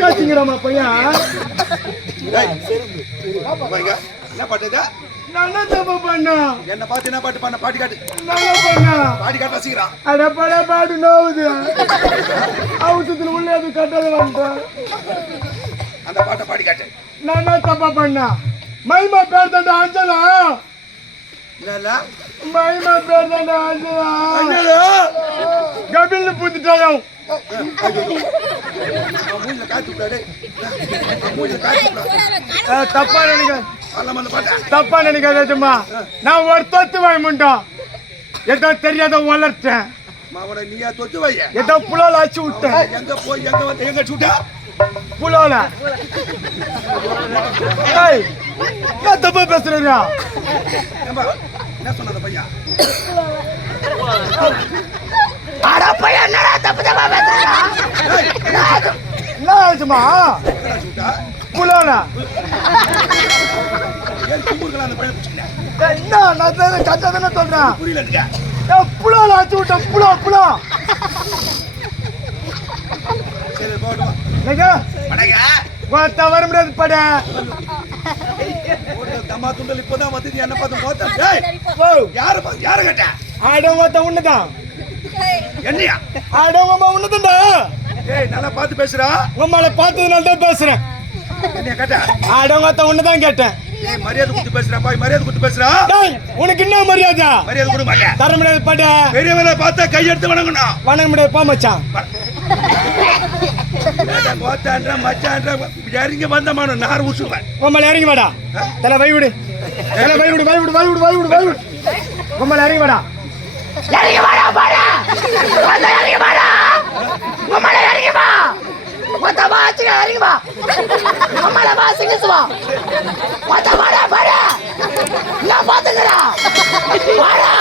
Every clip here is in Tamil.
காய்ச்சிங்கிறாமா பையன் என்ன பாட்டு நல்லா தப்பு பண்ணா என்ன பார்த்து என்ன பாட்டு பண்ண பாட்டு காட்டு நல்லா பண்ணா பாடி காட்ட வச்சுக்கிறான் அட பட பாட்டு நோவுது அவசரத்துல உள்ள அது கட்டாத வந்துட்டேன் அந்த பாட்டை பாடி காட்டு நல்லா தப்பா பண்ணா மகிமா பேர் தாண்டா அஞ்சலா இல்ல மகிமா பேர் தாண்டா அஞ்சலா கபில்னு பூத்துட்டாயும் தப்பா நினைக்க தப்பா நினைக்காத சும்மா நான் ஒரு தொத்து வாய் முண்டோம் ஏதோ தெரியாத வளர்த்தேன் நீயா தொத்து வாய ஏதோ புலால அச்சு விட்டேன் எங்க போய் எங்க வந்து எங்க சுட்டா புலால நான் தப்பா பேசுறேன் என்ன சொன்னத பையன் அட பையன் என்னடா தப்பு தப்பா பேசுறா என்ன சும்மா சுட்டா புலால ஏன் கும்புறல அந்த பையன் புடிச்சல என்ன நான் கரெக்டா தானே சொல்றேன் புரியலங்க புலால அச்சு விட்டேன் புலா சரி போடு நீங்க படங்க வாத்த வர முடியாது பட ஒரு தம்மா துண்டல் இப்போதான் வந்து என்ன பார்த்து போத்தா ஏய் யார கேட்ட ஆடவங்க உன்னதான் என்னையா ஆடவங்க உன்னதா ஏய் நல்லா பார்த்து பேசுறா உம்மால பார்த்ததுனால தான் பேசுறேன் என்னையா கேட்ட ஆடவங்க உன்னதான் கேட்டேன் ஏய் மரியாதை கொடுத்து பேசுறா பாய் மரியாதை கொடுத்து பேசுறா டேய் உனக்கு என்ன மரியாதை மரியாதை கொடு மாட்டேன் தர முடியாது பட பெரியவனை பார்த்தா கை எடுத்து வணங்கணும் வணங்க முடியாது போ மச்சான் கோத்தான்ற மச்சான்ற இறங்கி வந்தமான நார் ஊசுவேன் உம்மால இறங்கி வாடா தல வை விடு உம்மால இறங்கி வாடா இறங்கி வாடா பாடா வந்து இறங்கி வாடா உம்மால இறங்கி வா மொத்த வாசிங்க இறங்கி வா உம்மால வாசிங்க சுவா மொத்த வாடா பாடா நான் பாத்துக்கறா வாடா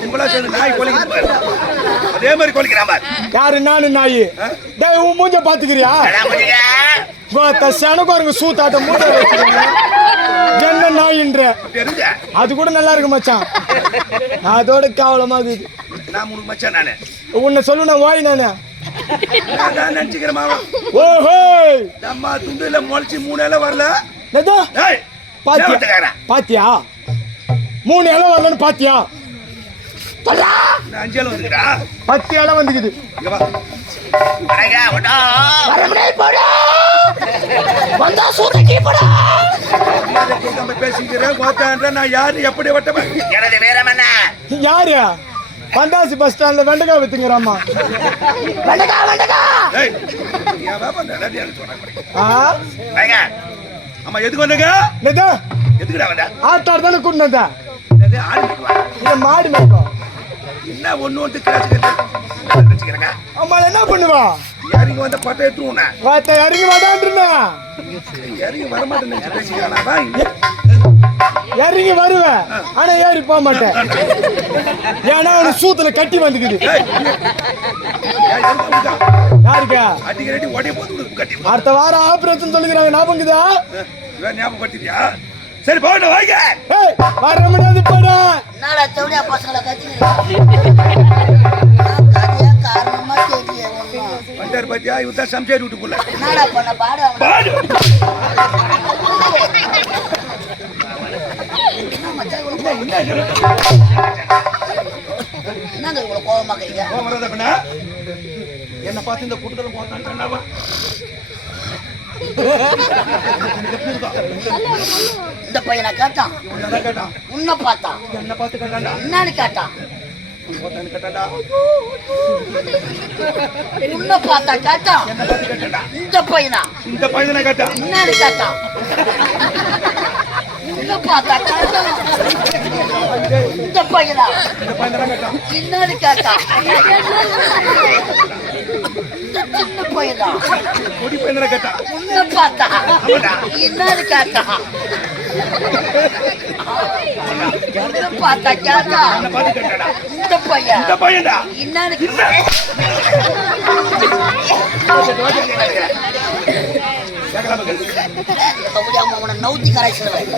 கும்பலா சேர்ந்து நாய் கொலைக்கு அதே மாதிரி கொலைக்கிறான் பாரு யாரு நானு நாய் டேய் உன் மூஞ்ச பாத்துக்கிறியா வாத்த சனகோரங்க சூத்தாட்ட மூஞ்ச வச்சிருங்க என்ன நாயின்ற அது கூட நல்லா இருக்கு மச்சான் அதோட கேவலமா இருக்குது நான் உனக்கு மச்சான் நானு உன்னை சொல்லணும் வாய் நானு நான் நினைச்சுக்கிறேன் மாமா ஓஹோ அம்மா துண்டுல முளைச்சி 3 இலை வரல ஏய் பாத்தியா 3 இலை வரலன்னு பாத்தியா சொல்லா 5 இலை வந்துடா 10 இலை வந்துக்குது இங்க வா அடங்க வடா வரமனே போடா வந்தா சூதக்கி போடா நம்ம பேசிக்கிறேன் கோத்தான்ற நான் யாரு எப்படி வட்டமா எனது வேறமண்ணா யாரு பந்தாசி பஸ் ஸ்டாண்ட்ல வெண்டக்காய் வித்துங்கறாமா வெண்டக்காய் ஏய் நீ வா பண்ற ரெடியா சொல்றேன் வாங்க அம்மா எதுக்கு வந்தங்க நேதா எதுக்குடா வந்த ஆட்டார் தான கூட்டி வந்தா இது ஆடி வா இது மாடி மேய்க்கோ என்ன ஒண்ணு கிராச் கட்டி வச்சுக்கிறங்க அம்மா என்ன பண்ணுவா யாரிங்க வந்த பட்டை எடுத்துறோம்னா வாத்த இறங்கி வாடான்றனா யாரிங்க வர மாட்டேன்னு பேசிக்கறானா வா இறங்கி வருவேன் ஆனா ஏறி போக மாட்டேன் ஏன்னா அவனு சூத்துல கட்டி வந்துக்குது யாருக்கா அடிக்கடி ஒடே போட்டு கட்டி அடுத்த வாரம் ஆபரேஷன் சொல்லுகிறாங்க ஞாபகம்தா ஞாபகம் படுத்தியா சரி போடு வாங்க ஏய் வர முடியாது போடா நாளை தோடியா பசங்கள கத்திங்க காரியா காரணமா கேட்டியே ஒண்ணு வண்டார் பாத்தியா இவதான் சம்சேர் வீட்டுக்குள்ள நாளை பண்ண பாடு பாடு என்னங்க இவ்வளவு கோவமா இருக்கீங்க வரத பண்ண என்ன பார்த்து இந்த கூட்டத்துல போட்டான்டா இந்த பையனை கேட்டான் உன்னை பார்த்தான் என்ன பார்த்து கேட்டான்டா என்னன்னு கேட்டான் போட்டான்னு கேட்டான்டா உன்னை பார்த்தா கேட்டான் என்ன பார்த்து கேட்டான்டா இந்த பையனை கேட்டா என்னன்னு கேட்டான் உன்னை பார்த்தா கேட்டான் இந்த பையனா கேட்டா என்னன்னு கேட்டான் சின்ன பையனா கொடி பையனை கேட்டா உன்னை பார்த்தா என்னன்னு கேட்டான் பார்த்தா கேட்டா என்ன பார்த்து கேட்டாடா இந்த பையன்டா என்னன்னு நவுத்தி கரைச்சிடுவேன்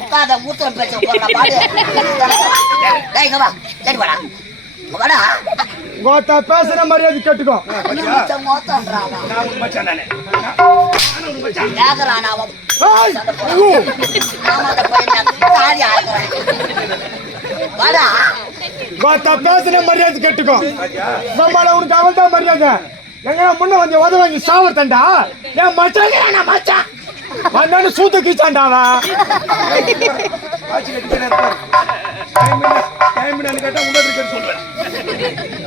உட்காத மூத்திரம் பேச போறா பாடு வாடா கோத்தா பேசுற மரியாதை கேட்டுக்கோ. மச்சான் மோத்தான்றாவா நான் உன் மச்சான் தானே. நான் உன் மச்சான். கேக்குறான் அவன் ஏய், ஐயோ, நாம அந்த பையன் சாரி ஆகுறான் வாடா கோத்தா பேசுற மரியாதை கேட்டுக்கோ. ராஜா, நம்மள உனக்கு அவன் தான் மரியாதை. எங்க முன்ன வந்து உத வாங்கி சாவர்த்தண்டா. ஏன் மச்சான் மச்சான் வந்தானு சூத்த கீச்சாண்டாவா. வாட்ச் கட்டிக்கிறேன் இருப்பாரு. டைம் என்னன்னு கேட்டா உன்னோட இருக்கேன்னு சொல்றேன்.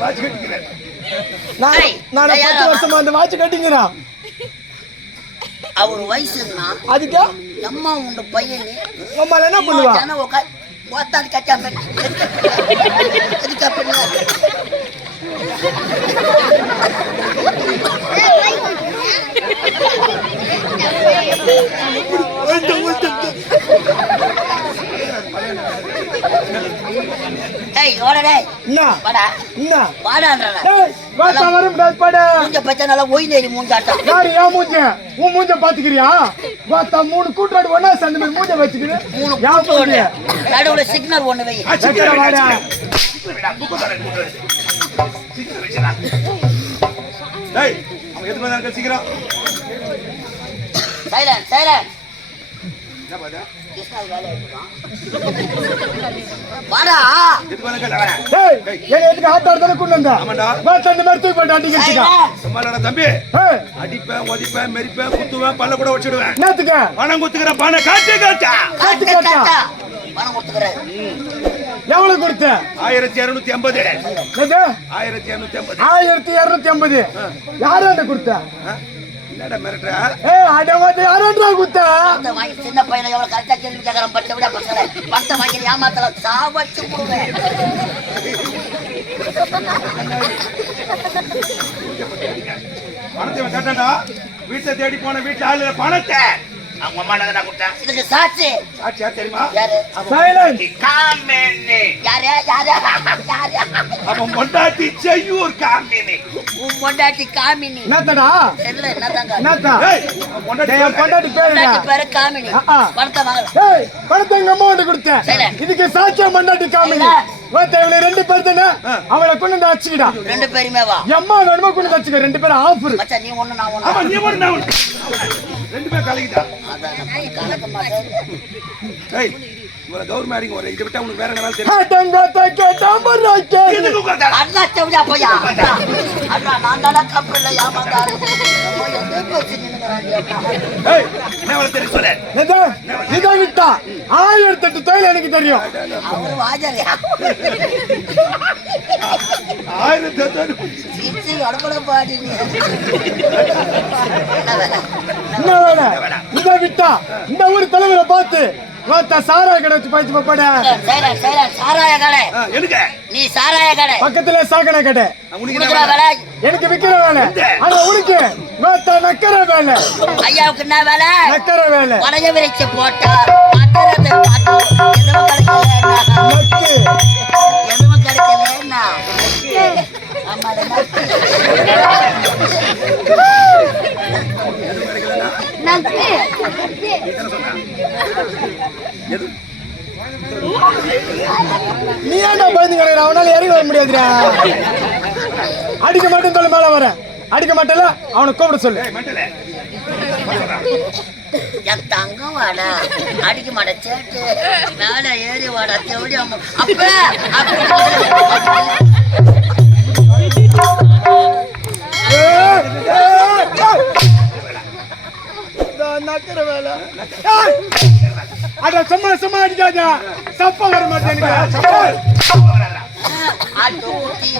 வாட்ச் கட்டிக்கிறேன். நான் 10 வருஷமா அந்த வாட்ச் கட்டிங்கிறான். அவர் வயசுன்னா அதுக்கு அம்மா உண்டு பையன் நம்மள என்ன பண்ணுவா? ஓத்தாடி கட்டாம ஏய் ஓடடே என்ன வாடா என்ன வாடான்றடா ஏய் கோத்தா வரும் பட. மூஞ்ச பச்சை நல்லா ஒயினேரி மூஞ்சாட்டா யாரு ஏன் மூஞ்ச? உன் மூஞ்ச பாத்துக்கிறியா? கோத்தா 3 கூட்டாடு ஒண்ணா சேர்ந்து மாதிரி மூஞ்ச வச்சுக்கிது. 3 யா கூட்டோட நடுவுல சிக்னல் ஒண்ணு வை சக்கர வாடா. விடா, புக்கு தரேன், கூட்டு வரு. சீக்கிரம் வச்சுடா. டேய், அவன் எதுக்கு வந்தாலும் சீக்கிரம். சைலண்ட் சைலண்ட் என்ன பாத்தா? கிருஷ்ணா வேலை எடுத்துக்கான் வாடா எதுக்கு வந்தாலும் கேட்டா? ஏய் என்ன எதுக்கு ஆட்டார் தான கொண்டு வந்தா? ஆமாண்டா. கோத்தா இந்த மாதிரி தூக்கி போட்டு அடிக்கிறதுக்கா? சும்மாடா தம்பி. ஏய் அடிப்பேன், ஒதிப்பேன், மெரிப்பேன், குத்துவேன், பல்ல கூட வச்சிடுவேன். என்னத்துக்கு? பணம் குத்துக்கிற பானை காட்டு காட்டா. காட்டு காட்டா பணம் கொடுத்துக்கிறேன் எவ்வளவு கொடுத்த? 1250. எது? 1250. 1250. யாராண்ட கொடுத்த? என்னடா மிரட்டுற? ஏய் அட வந்து யாராண்ட கொடுத்த? பணத்தை வாங்கி சின்ன பையனை எவ்வளவு கரெக்டா கேள்வி கேட்கறான் பட்ட விட பசங்க பணத்தை வாங்கி ஏமாத்தல சாவச்சு போடுவேன் பணத்தை இவன் கேட்டான்டா. வீட்டை தேடி போன வீட்டுல ஆளு பணத்தை அவங்க அம்மா என்ன கொடுத்தா? இதுக்கு சாட்சி சாட்சியா தெரியுமா? யாரு சைலன்ட். காமினி. யாரு யாரு யாரு அவன் பொண்டாட்டி செய்யூர் காமினி. உன் பொண்டாட்டி காமினி என்னத்தடா? தெரியல என்னதாங்க என்னத்தா? ஏய், அவன் பொண்டாட்டி டேய் பொண்டாட்டி பேரு என்ன? பொண்டாட்டி பேரு காமினி பணத்தை வாங்கல ஏய் பணத்தை எங்க அம்மா வந்து கொடுத்த. சைலன்ட். இதுக்கு சாட்சியா பொண்டாட்டி காமினி. ஓத்த இவள 2 பேர் தானே. அவளை கொண்டு வந்து அடிச்சுக்கிடா. 2 பேருமே வா எம்மா வேணுமா கொண்டு வந்து அடிச்சுக்க. 2 பேரும் ஆஃபர். மச்சான் நீ ஒண்ணு நான் ஆமா, ஒண்ணு நீ ஒண்ணு, நான் ஒண்ணு. ரெண்டு பேரும் கலக்கிட்டா. அதான் நான் கலக்க மாட்டேன் ஏய், இவள கௌரி மாரிங்க ஒரு இதை விட்டா உனக்கு வேற என்ன வேலை தெரியும்? ஹட்டங்கோத்த கேட்டாம்பராக்கே. இதுக்கு உட்கார்ந்தா. அண்ணா செவடியா போயா அண்ணா நான் தான கப்பல்ல ஏமாந்தாரு நம்ம எந்த பேச்சு நின்னுறாங்க ஏய், என்ன வேலை தெரியும் சொல்லு. எது? இதை விட்டா 1008 தொழில் எனக்கு தெரியும். அவரு வாஜரியா 1000 சிச்சி அடப்பட பாடி நீ என்ன வேலை? இதை விட்டா இந்த ஊர் தலைவரை பார்த்து ஓத்த சாராய கடை வச்சு பயிற்சி போட. சைலண்ட் சைலண்ட் சாராய கடை எதுக்கு? நீ சாராய கடை பக்கத்துல சாக்கடை கடை. உனக்கு குடுக்குற என்ன வேலை? வேலை எனக்கு விக்கிற வேலை. ஆனா உனக்கு ஓத்த நக்கற வேலை. ஐயாவுக்கு என்ன வேலை நக்கற வேலை. வளைய விரிச்சு போட்டா பட்டறதை பார்த்தோம் எதுவும் கிடைக்கல நக்கு. எதுவும் கிடைக்கல ஆமா நக்கு நக்கு எது? நீ ஏன்டா பயந்து கிடக்குற? அவனால இறங்கி வர முடியாதுடா. அடிக்க மாட்டேன்னு சொல்லு. மேல வரேன். அடிக்க மாட்டேல அவனை கூப்பிட சொல்லு. ஏய், மெண்டலே. என் தங்கம் வாடா அடிக்க மாட்ட சேட்டு மேல ஏறி வாடா தேவடி அம்மா அப்ப ஏய், ஏய், ஏய். இதோ நக்கற வேலை. ஏய். அட சும்மா சும்மா அடிக்காத. சப்ப வர மாட்டேன்னு. ஆட்டு ஊத்தி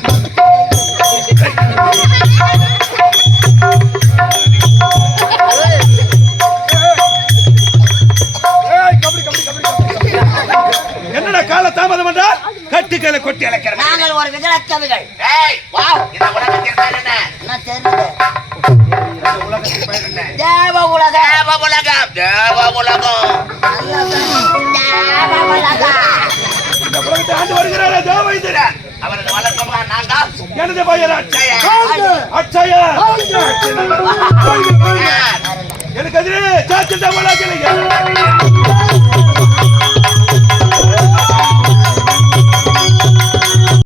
என்னடா கால தாமதம் பண்றா? கட்டுக்களை கொட்டி அழைக்கிறேன். நாங்கள் ஒரு விகலக்கவிகள் ஏய், வாவ் இந்த உலகத்தின் பேர் என்ன? என்ன தெரியுது இந்த உலகத்தின் பேர் என்ன? தேவ உலகம் தேவ உலகம். தேவ உலகம். தேவ உலகம் இந்த உலகத்தை ஆண்டு வருகிறாரே தேவைந்திரன். அவரது வழக்கமா நான் தான். எனது பெயர் அட்சயன். அட்சயன். எனக்கு எதிரே சாட்சி உலகில்